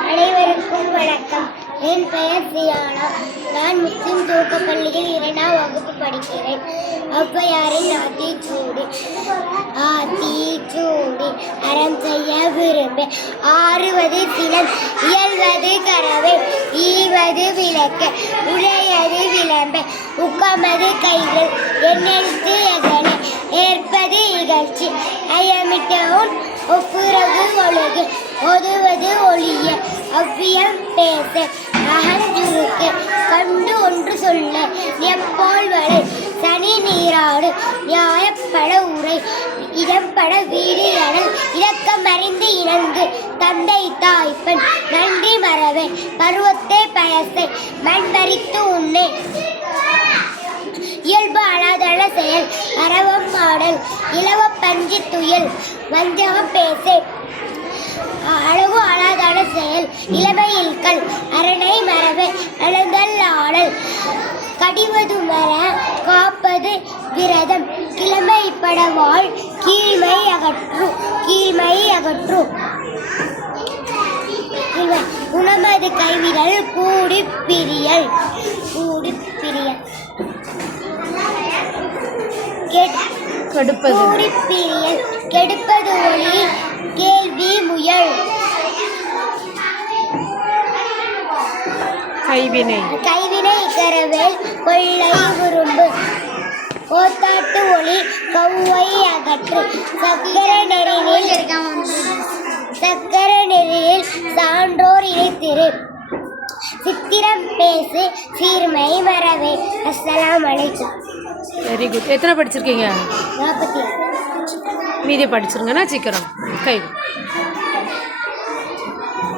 அனைவருக்கும் வணக்கம். என் பெயர் சியானா. நான் முஸ்லிம் துவக்கப்பள்ளியில் 2ஆம் வகுப்பு படிக்கிறேன். ஔவையாரின் ஆத்திச்சூடி அறம் செய்ய விரும்பு, ஆறுவது சினம், இயல்வது கரவை, ஈவது விளக்கு, உடையது விளம்பு, உக்கமது கைகள், எண்ணெழுத்து எகனை, ஏற்பது இகழ்ச்சி, ஐயமிட்டவுன் ஒப்புரவு ஒழுகு, ஒதுவது ஒளிய, அவ்வியம் பேச, அகஞ்சுருக்கு, கண்டு ஒன்று சொல்ல, எப்போல் வளை, சனி நீராடு, நியாயப்பட உரை, இடம்பட வீடு என, இலக்கமறிந்து இணங்கு, தந்தை தாய்ப்பன், நன்றி மறவே, பருவத்தை பயசை, மண் பறித்து உண்ணே, இயல்பு அலாதள செயல், அறவம் ஆடல், இலவ பஞ்சு துயல், வஞ்சகம் பேசே, அளவு அலாதள செயல், இளமையில்கள், அரணை மரபை, அழுந்தல் ஆடல், கடிவது மர, காப்பது விரதம், கிழமைப்பட வாழ், கீழ்மை அகற்று, உணமது கைவிரல், கூடி பிரியல், கெடுப்பது ஒளி, கேள்வி முயல், கைவினை கரவேல், கொள்ளை உரும்பு, கோத்தாட்டு ஒளி, கௌவை அகற்று, சக்கர நெறியில் சான்றோர் இணைத்திரு, சித்திரம் பேசு, சீர்மை மறவே. அஸ்ஸலாமு அலைக்கும். Very good. எத்தனை படிச்சிருக்கீங்க? 46. மீதி படிச்சிருங்கன்னா சீக்கிரம் கை